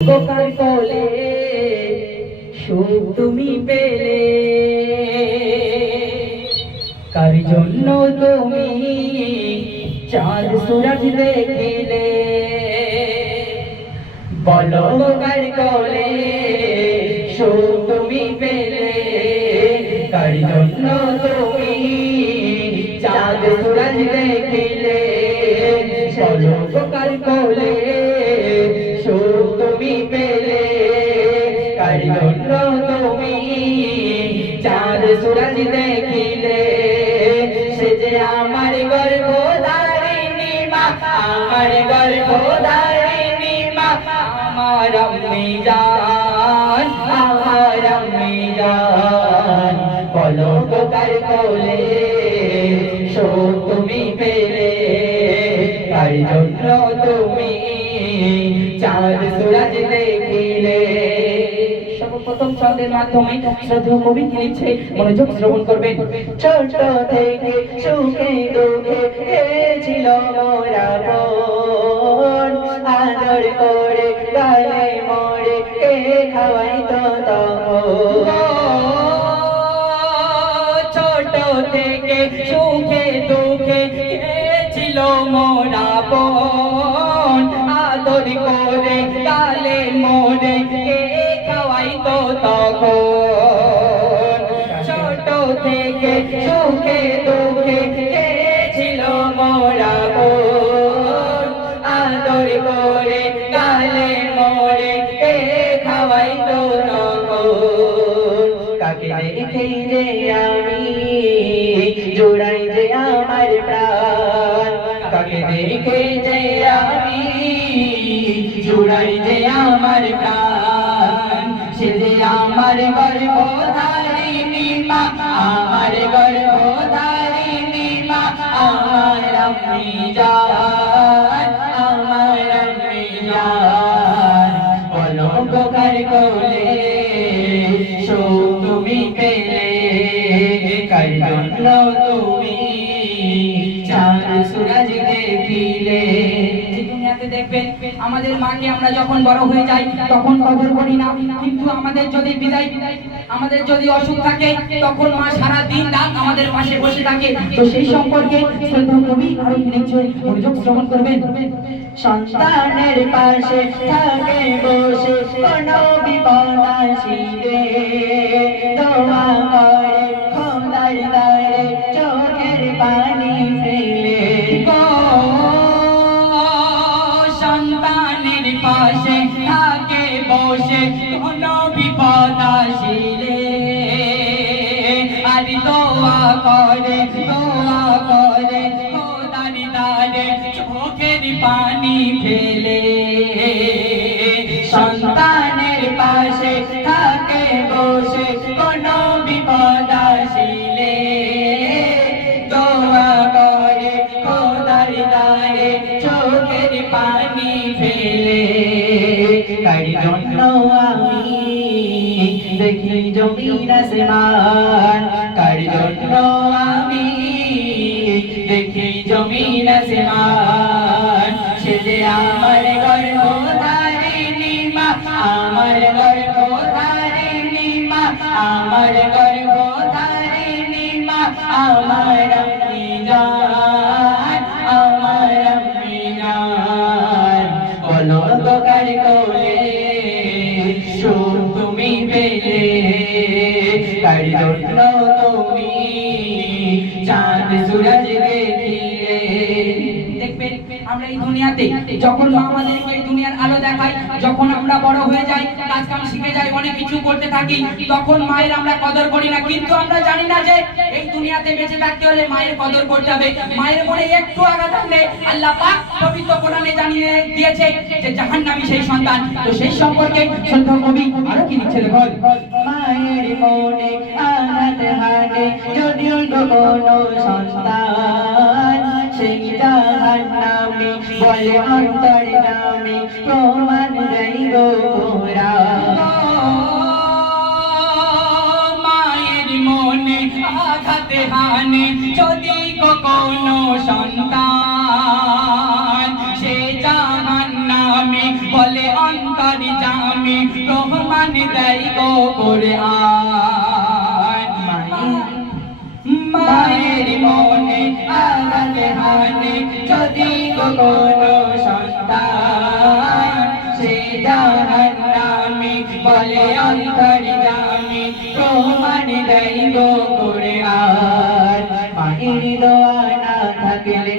বোকার কোলে সুখ তুমি পেলে, কার জন্য তুমি চাঁদ সূরজ দেখিলে। বলো বোকার কোলে সুখ তুমি পেলে, কার জন্য তুমি চাঁদ সূরজ দেখিলে। বলো বোকার কোলে সুখ তুমি পেলে, কার জন্য তুমি চাঁদ সূরজ দেখিলে। সে যে আমার গর্ভধারিণী মা, আমার গর্ভধারিণী মা, আমার আম্মি জান, আমার আম্মি জান। বলো বোকার কোলে সুখ তুমি পেলে, কার জন্য তুমি চাঁদ সূরজ দেখিলে। সর্বপ্রথম ছন্দের মাধ্যমে শ্রদ্ধেয় কবি কি লিখছে মনোযোগ শ্রবণ করবেন। ছোট থেকে সুখে দুঃখে ছিল মোরা বোন, আদর করে গালে মোড়ে কে খাওয়াইতো তখন। ছোট থেকে সুখে দুঃখে ছিল মোরা বোন, আদর করে গালে মোড়ে কে খাওয়াইতো তখন। ছোট থেকে সুখে দুঃখে ছিল মোরা বোন, আদর করে গালে মোড়ে কে খাওয়াইতো তখন। কাকে দেখে যে আমি জোড়াই যে আমার প্রাণ, কাকে দেখে যে আমি জোড়াই যে আমার প্রাণ। সে যে আমার গর্ভধারিণী মা, আমার গর্ভধারিণী মা, আমার আম্মি জান, আমার আম্মি জান। বলো বোকার কোলে সুখ তুমি পেলে, কার জন্য তুমি চাঁদ সূরজ দেখিলে। দুনিয়াতে দেখবেন আমাদের মাকে আমরা যখন বড় হয়ে যাই তখন কদর করি না, কিন্তু আমাদের যদি বিদায়, আমাদের যদি অসুখ থাকে তখন মা সারা দিন রাত আমাদের পাশে বসে থাকে। তো সেই সম্পর্কে শ্রদ্ধেয় কবি আরো কি লিখছে মনোযোগ শ্রবণ করবেন। সন্তানের পাশে থাকে বসে কোনো বিপদ আসিলে, দোয়া করে খোদার দ্বারে চোখের পানি ফেলে। সন্তানের পাশে থাকে বসে কোনো বিপদ আসিলে, আর দোয়া করে খোদার দ্বারে চোখের পানি ফেলে। সন্তানের পাশে থাকে বসে কোনো বিপদ আসিলে, দোয়া করে খোদার দ্বারে চোখের পানি ফেলে। কার জন্য আমি দেখি জমিন আসমান, কার জন্য আমি দেখি জমিন আসমান। সে যে আমার গর্ভধারিণী মা, আমার গর্ভধারিণী মা, আমার গর্ভধারিণী মা, আমার আম্মি জান, আমার আম্মি জান। বলো বোকার কোলে সুখ তুমি পেলে, কার জন্য তুমি চাঁদ সূরজ দেখিলে। দেখবেন আমরা এই দুনিয়াতে যখন মা আমাদেরকে এই দুনিয়ার আলো দেখায়, যখন আমরা বড় হয়ে যাই, কাজ কাম শিখে যাই, অনেক কিছু করতে থাকি, তখন মায়ের আমরা কদর করি না। কিন্তু আমরা জানি না যে এই দুনিয়াতে বেঁচে থাকতে হলে মায়ের কদর করতে হবে। মায়ের মনে একটু আঘাত আনলে আল্লাহ পাক পবিত্র কোরআনে জানিয়ে দিয়েছে যে জাহান্নামী সেই সন্তান। তো সেই সম্পর্কে শ্রদ্ধেয় কবি আরো কি লিখছে দেখুন। মায়ের মনে আঘাত হানে যদিও কোনো সন্তান, সেই জাহান্নামী বলে অন্তর নামে প্রমাণ দেয় গো কোরআন। মায়ের মনে আঘাত হানে যদি কোনো সন্তান, সে জাহান্নামী বলে অন্তর অন্তর জামি রহমান দেয় গো কোরআন মায়ের মনে আঘাত হানে যদি কোনো সন্তান সে জাহান্নামী বলে অন্তর জামি রহমান দেয় গো কোরআন মায়ের দোয়া না থাকলে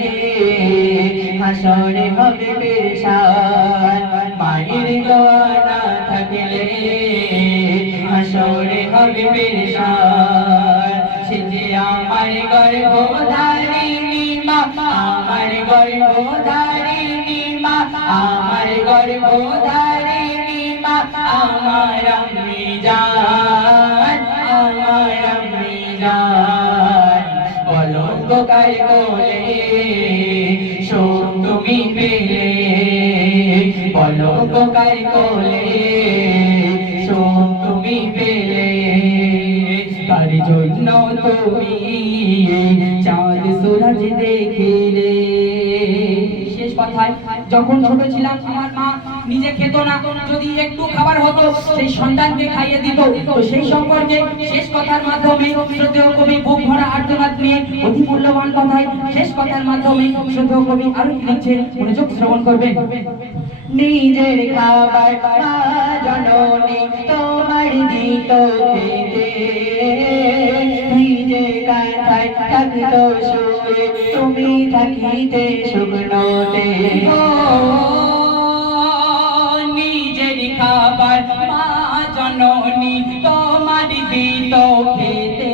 হাসরে হবে পেরেশান মায়ের দোয়া না থাকলে হাসরে হবে পেরেশান সে যে আমার গর্ভধারিণী মা আমার গর্ভধারিণী মা আমার গর্ভধারিণী মা আমার আম্মি জান আমার আম্মি জান বলো গো কার কোলে শোক তুমি পেলে বলো গো কার কোলে শোক তুমি পেলে তার জন্য তুমি চাঁদ সূরজ দেখিলে শেষ কথায় যখন ছোট ছিলাম আমার মা নিজে খেত না যদি একটু খাবার হতো সেই সন্তানকে খাইয়ে দিত তো সেই সম্পর্কে শেষ কথার মাধ্যমে শ্রদ্ধেয় কবি বুক ভরা আর্তনাদ নিয়ে অতি মূল্যবান কথায় শেষ কথার মাধ্যমে শ্রদ্ধেয় কবি আরো কি লিখছেন মনোযোগ শ্রবণ করবেন নিজের খাবার মা জননী তোমার দিত খেতে নিজে কাঁথায় থাকতো শুয়ে তুমি থাকিতে শুকনোতে নিজের খাবার মা জননী তোমার দিত খেতে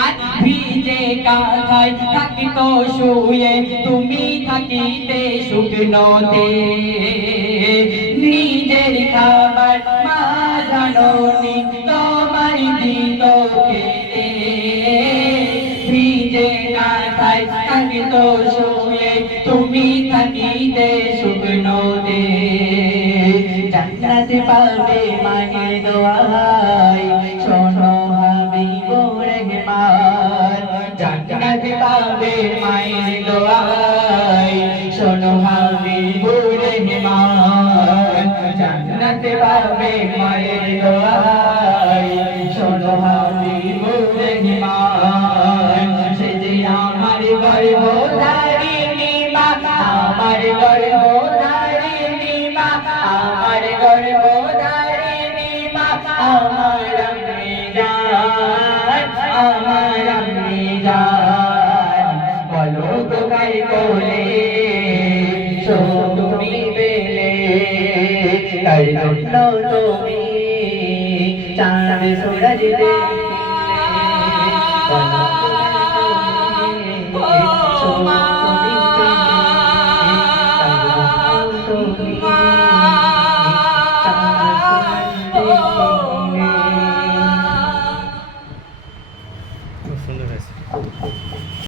আর ভিজে কাঁথায় থাকিতো শুয়ে তুমি থাকিতে শুকনোতে নিজের খাবার মা জননী তোমার দিত খেতে ভিজে কাঁথায় থাকিতো শুয়ে তুমি থাকিতে শুকনোতে জান্নাত পাবে মায়ের দোয়ায় শোনো হাবিবুর রহমান জান্নাত পাবে মায়ের দোয়ায় শোনো হাবিবুর রহমান জান্নাত পাবে মায়ের দোয়ায় শোনো হাবিবুর রহমান সে যে আমার গর্ভধারিণী মা আমার গর্ভধারিণী মা আমার গর্ভধারিণী মা আমার আম্মি জান আমার আম্মি জান বলো গো কার কোলে শোক তুমি পেলে কার জন্য তুমি চাঁদ সূরজ